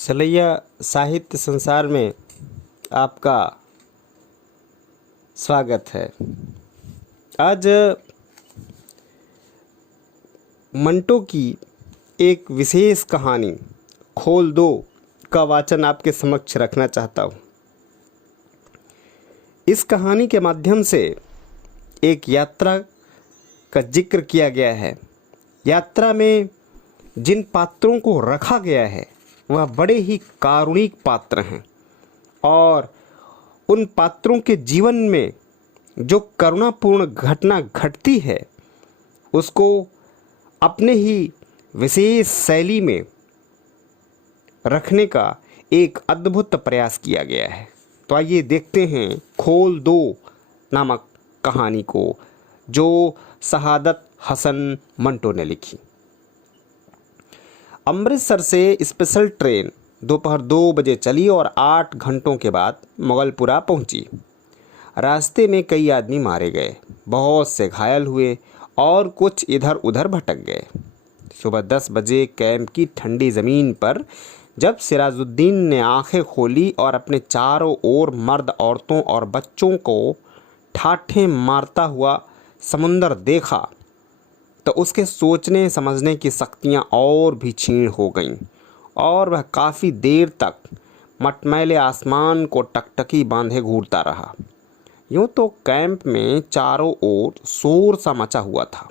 सलैया साहित्य संसार में आपका स्वागत है। आज मंटो की एक विशेष कहानी खोल दो का वाचन आपके समक्ष रखना चाहता हूँ। इस कहानी के माध्यम से एक यात्रा का जिक्र किया गया है। यात्रा में जिन पात्रों को रखा गया है वह बड़े ही कारुणिक पात्र हैं और उन पात्रों के जीवन में जो करुणापूर्ण घटना घटती है उसको अपने ही विशेष शैली में रखने का एक अद्भुत प्रयास किया गया है। तो आइए देखते हैं खोल दो नामक कहानी को जो शहादत हसन मंटो ने लिखी। अमृतसर से स्पेशल ट्रेन दोपहर 2 बजे चली और 8 घंटों के बाद मुगलपुरा पहुंची। रास्ते में कई आदमी मारे गए, बहुत से घायल हुए और कुछ इधर उधर भटक गए। सुबह 10 बजे कैंप की ठंडी ज़मीन पर जब सिराजुद्दीन ने आंखें खोली और अपने चारों ओर मर्द, औरतों और बच्चों को ठाठे मारता हुआ समुंदर देखा तो उसके सोचने समझने की शक्तियाँ और भी क्षीण हो गईं और वह काफ़ी देर तक मटमैले आसमान को टकटकी बांधे घूरता रहा। यूँ तो कैंप में चारों ओर शोर सा मचा हुआ था,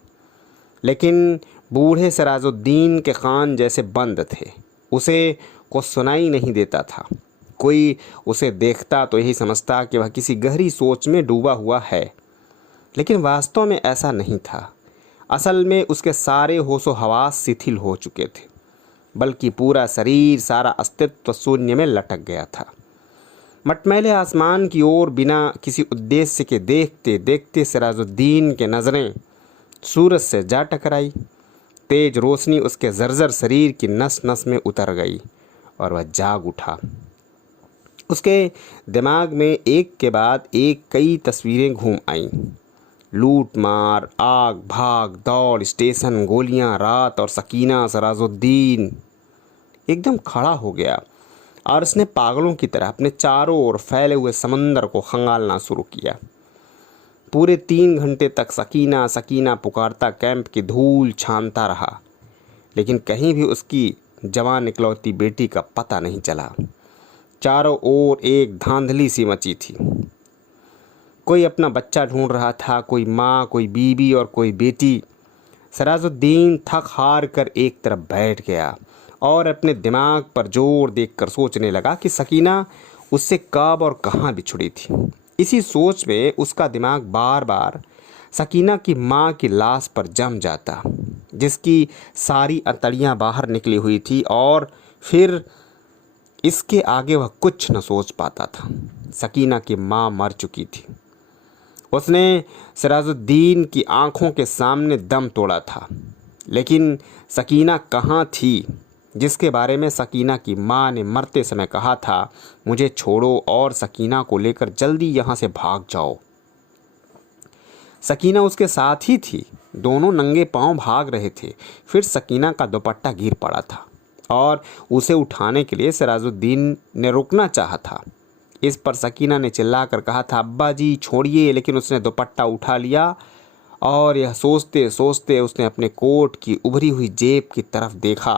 लेकिन बूढ़े सिराजुद्दीन के कान जैसे बंद थे। उसे कुछ सुनाई नहीं देता था। कोई उसे देखता तो यही समझता कि वह किसी गहरी सोच में डूबा हुआ है, लेकिन वास्तव में ऐसा नहीं था। असल में उसके सारे होशो हवास शिथिल हो चुके थे, बल्कि पूरा शरीर, सारा अस्तित्व शून्य में लटक गया था। मटमैले आसमान की ओर बिना किसी उद्देश्य के देखते देखते सिराजुद्दीन के नज़रें सूरज से जा टकराई। तेज रोशनी उसके जर्जर शरीर की नस नस में उतर गई और वह जाग उठा। उसके दिमाग में एक के बाद एक कई तस्वीरें घूम आईं। लूट मार, आग भाग दौड़, स्टेशन, गोलियां, रात और सकीना। सिराजुद्दीन एकदम खड़ा हो गया और उसने पागलों की तरह अपने चारों ओर फैले हुए समंदर को खंगालना शुरू किया। पूरे 3 घंटे तक सकीना सकीना पुकारता कैंप की धूल छानता रहा, लेकिन कहीं भी उसकी जवान इकलौती बेटी का पता नहीं चला। चारों ओर एक धांधली सी मची थी। कोई अपना बच्चा ढूंढ रहा था, कोई माँ, कोई बीबी और कोई बेटी। सिराजुद्दीन थक हार कर एक तरफ बैठ गया और अपने दिमाग पर जोर देकर सोचने लगा कि सकीना उससे कब और कहाँ बिछुड़ी थी। इसी सोच में उसका दिमाग बार बार सकीना की माँ की लाश पर जम जाता, जिसकी सारी अंतड़ियाँ बाहर निकली हुई थी, और फिर इसके आगे वह कुछ न सोच पाता था। सकीना की माँ मर चुकी थी। उसने सिराजुद्दीन की आंखों के सामने दम तोड़ा था, लेकिन सकीना कहाँ थी जिसके बारे में सकीना की माँ ने मरते समय कहा था, मुझे छोड़ो और सकीना को लेकर जल्दी यहाँ से भाग जाओ। सकीना उसके साथ ही थी। दोनों नंगे पांव भाग रहे थे। फिर सकीना का दुपट्टा गिर पड़ा था और उसे उठाने के लिए सिराजुद्दीन ने रुकना चाहा था। इस पर सकीना ने चिल्लाकर कहा था, अब्बा जी छोड़िए, लेकिन उसने दुपट्टा उठा लिया और यह सोचते सोचते उसने अपने कोट की उभरी हुई जेब की तरफ देखा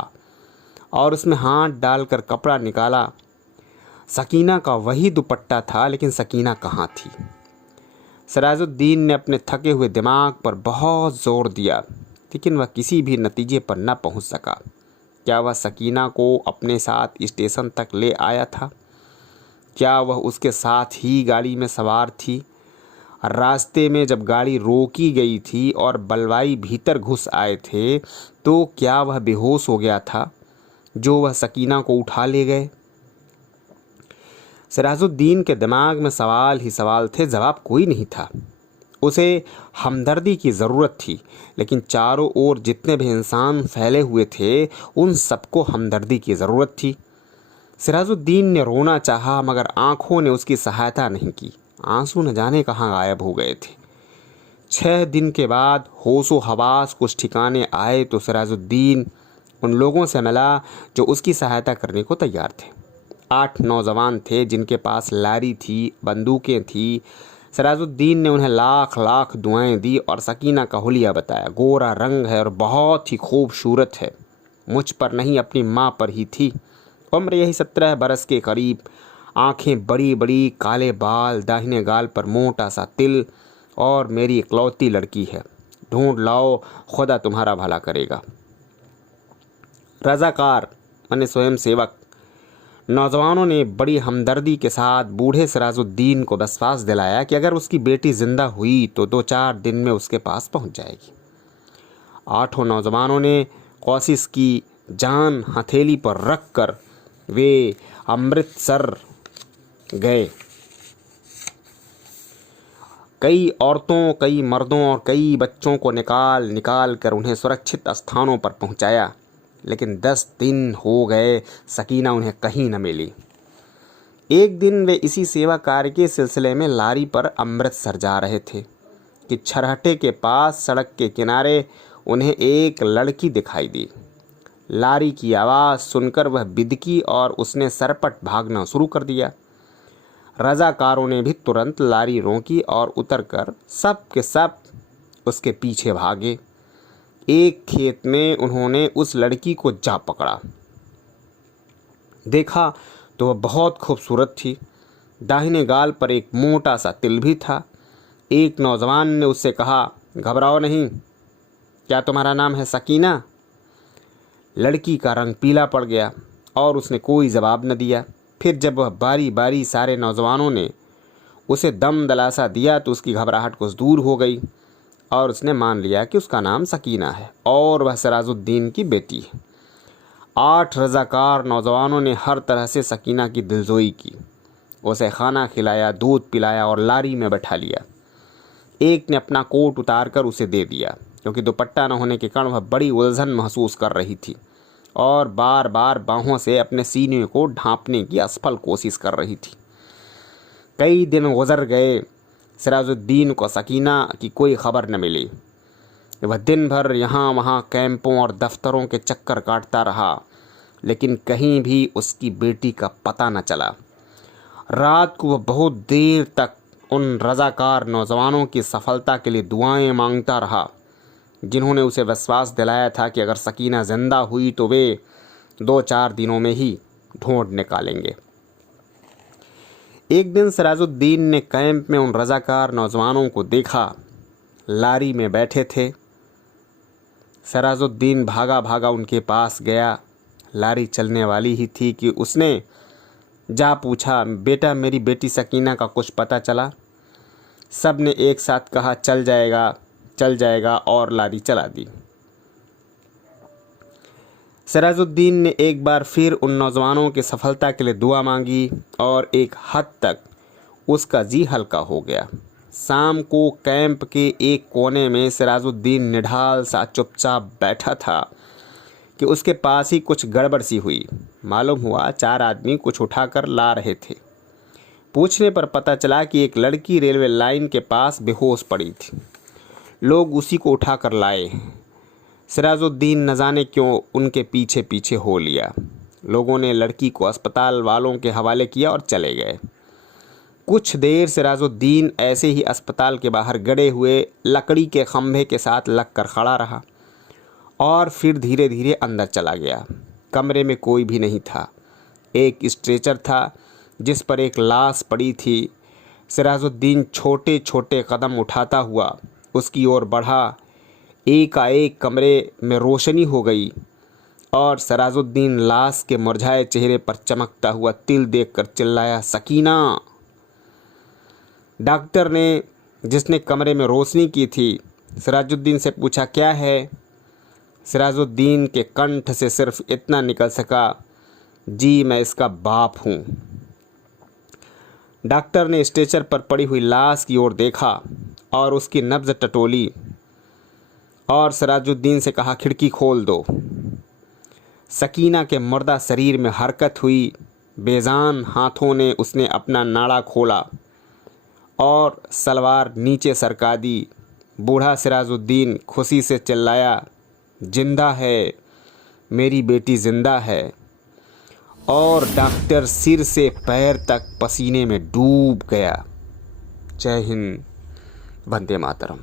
और उसमें हाथ डालकर कपड़ा निकाला। सकीना का वही दुपट्टा था, लेकिन सकीना कहाँ थी? सिराजुद्दीन ने अपने थके हुए दिमाग पर बहुत जोर दिया, लेकिन वह किसी भी नतीजे पर न पहुंच सका। क्या वह सकीना को अपने साथ स्टेशन तक ले आया था? क्या वह उसके साथ ही गाड़ी में सवार थी? रास्ते में जब गाड़ी रोकी गई थी और बलवाई भीतर घुस आए थे, तो क्या वह बेहोश हो गया था जो वह सकीना को उठा ले गए? सिराजुद्दीन के दिमाग में सवाल ही सवाल थे, जवाब कोई नहीं था। उसे हमदर्दी की ज़रूरत थी, लेकिन चारों ओर जितने भी इंसान फैले हुए थे उन सबको हमदर्दी की ज़रूरत थी। सिराजुद्दीन ने रोना चाहा, मगर आंखों ने उसकी सहायता नहीं की। आंसू न जाने कहाँ गायब हो गए थे। 6 दिन के बाद होशो हवास कुछ ठिकाने आए तो सिराजुद्दीन उन लोगों से मिला जो उसकी सहायता करने को तैयार थे। 8 नौजवान थे जिनके पास लारी थी, बंदूकें थी। सिराजुद्दीन ने उन्हें लाख लाख दुआएं दी और सकीना का हुलिया बताया। गोरा रंग है और बहुत ही खूबसूरत है, मुझ पर नहीं अपनी माँ पर ही थी। उम्र यही 17 बरस के करीब, आंखें बड़ी बड़ी, काले बाल, दाहिने गाल पर मोटा सा तिल, और मेरी इकलौती लड़की है। ढूंढ लाओ, खुदा तुम्हारा भला करेगा। रजाकार माने स्वयं सेवक नौजवानों ने बड़ी हमदर्दी के साथ बूढ़े सिराजुद्दीन को विश्वास दिलाया कि अगर उसकी बेटी जिंदा हुई तो 2-4 दिन में उसके पास पहुंच जाएगी। 8 नौजवानों ने कोशिश की। जान हथेली पर रखकर वे अमृतसर गए। कई औरतों, कई मर्दों और कई बच्चों को निकाल निकाल कर उन्हें सुरक्षित स्थानों पर पहुंचाया, लेकिन 10 दिन हो गए, सकीना उन्हें कहीं न मिली। एक दिन वे इसी सेवा कार्य के सिलसिले में लारी पर अमृतसर जा रहे थे कि छरहटे के पास सड़क के किनारे उन्हें एक लड़की दिखाई दी। लारी की आवाज़ सुनकर वह बिदकी और उसने सरपट भागना शुरू कर दिया। रजाकारों ने भी तुरंत लारी रोकी और उतरकर सब के सब उसके पीछे भागे। एक खेत में उन्होंने उस लड़की को जा पकड़ा। देखा तो वह बहुत खूबसूरत थी। दाहिने गाल पर एक मोटा सा तिल भी था। एक नौजवान ने उससे कहा, घबराओ नहीं, क्या तुम्हारा नाम है सकीना? लड़की का रंग पीला पड़ गया और उसने कोई जवाब न दिया। फिर जब वह बारी बारी सारे नौजवानों ने उसे दम दिलासा दिया तो उसकी घबराहट कुछ दूर हो गई और उसने मान लिया कि उसका नाम सकीना है और वह सिराजुद्दीन की बेटी है। 8 रजाकार नौजवानों ने हर तरह से सकीना की दिलजोई की। उसे खाना खिलाया, दूध पिलाया और लारी में बैठा लिया। एक ने अपना कोट उतार कर उसे दे दिया, क्योंकि दुपट्टा न होने के कारण वह बड़ी उलझन महसूस कर रही थी और बार बार बाहों से अपने सीने को ढांपने की असफल कोशिश कर रही थी। कई दिन गुजर गए, सिराजुद्दीन को सकीना की कोई खबर न मिली। वह दिन भर यहाँ वहाँ कैंपों और दफ्तरों के चक्कर काटता रहा, लेकिन कहीं भी उसकी बेटी का पता न चला। रात को वह बहुत देर तक उन रजाकार नौजवानों की सफलता के लिए दुआएं मांगता रहा, जिन्होंने उसे विश्वास दिलाया था कि अगर सकीना जिंदा हुई तो वे 2-4 दिनों में ही ढूंढ निकालेंगे। एक दिन सिराजुद्दीन ने कैंप में उन रजाकार नौजवानों को देखा। लारी में बैठे थे। सिराजुद्दीन भागा भागा उनके पास गया। लारी चलने वाली ही थी कि उसने जा पूछा, बेटा मेरी बेटी सकीना का कुछ पता चला? सब ने एक साथ कहा, चल जाएगा चल जाएगा, और लारी चला दी। सिराजुद्दीन ने एक बार फिर उन नौजवानों की सफलता के लिए दुआ मांगी और एक हद तक उसका जी हल्का हो गया। शाम को कैंप के एक कोने में सिराजुद्दीन निढाल सा चुपचाप बैठा था कि उसके पास ही कुछ गड़बड़ सी हुई। मालूम हुआ 4 आदमी कुछ उठाकर ला रहे थे। पूछने पर पता चला कि एक लड़की रेलवे लाइन के पास बेहोश पड़ी थी। लोग उसी को उठाकर लाए। सिराजुद्दीन न जाने क्यों उनके पीछे पीछे हो लिया। लोगों ने लड़की को अस्पताल वालों के हवाले किया और चले गए। कुछ देर सिराजुद्दीन ऐसे ही अस्पताल के बाहर गड़े हुए लकड़ी के खंभे के साथ लगकर खड़ा रहा और फिर धीरे धीरे अंदर चला गया। कमरे में कोई भी नहीं था। एक स्ट्रेचर था जिस पर एक लाश पड़ी थी। सिराजुद्दीन छोटे छोटे कदम उठाता हुआ उसकी ओर बढ़ा। एकाएक कमरे में रोशनी हो गई और सिराजुद्दीन लाश के मुरझाए चेहरे पर चमकता हुआ तिल देखकर चिल्लाया, सकीना! डॉक्टर ने, जिसने कमरे में रोशनी की थी, सिराजुद्दीन से पूछा, क्या है? सिराजुद्दीन के कंठ से सिर्फ इतना निकल सका, जी मैं इसका बाप हूँ। डॉक्टर ने स्ट्रेचर पर पड़ी हुई लाश की ओर देखा और उसकी नब्ज टटोली और सिराजुद्दीन से कहा, खिड़की खोल दो। सकीना के मुर्दा शरीर में हरकत हुई। बेजान हाथों ने उसने अपना नाड़ा खोला और सलवार नीचे सरका दी। बूढ़ा सिराजुद्दीन खुशी से चिल्लाया, जिंदा है, मेरी बेटी जिंदा है। और डॉक्टर सिर से पैर तक पसीने में डूब गया। जय हिंद, वंदे मातरम।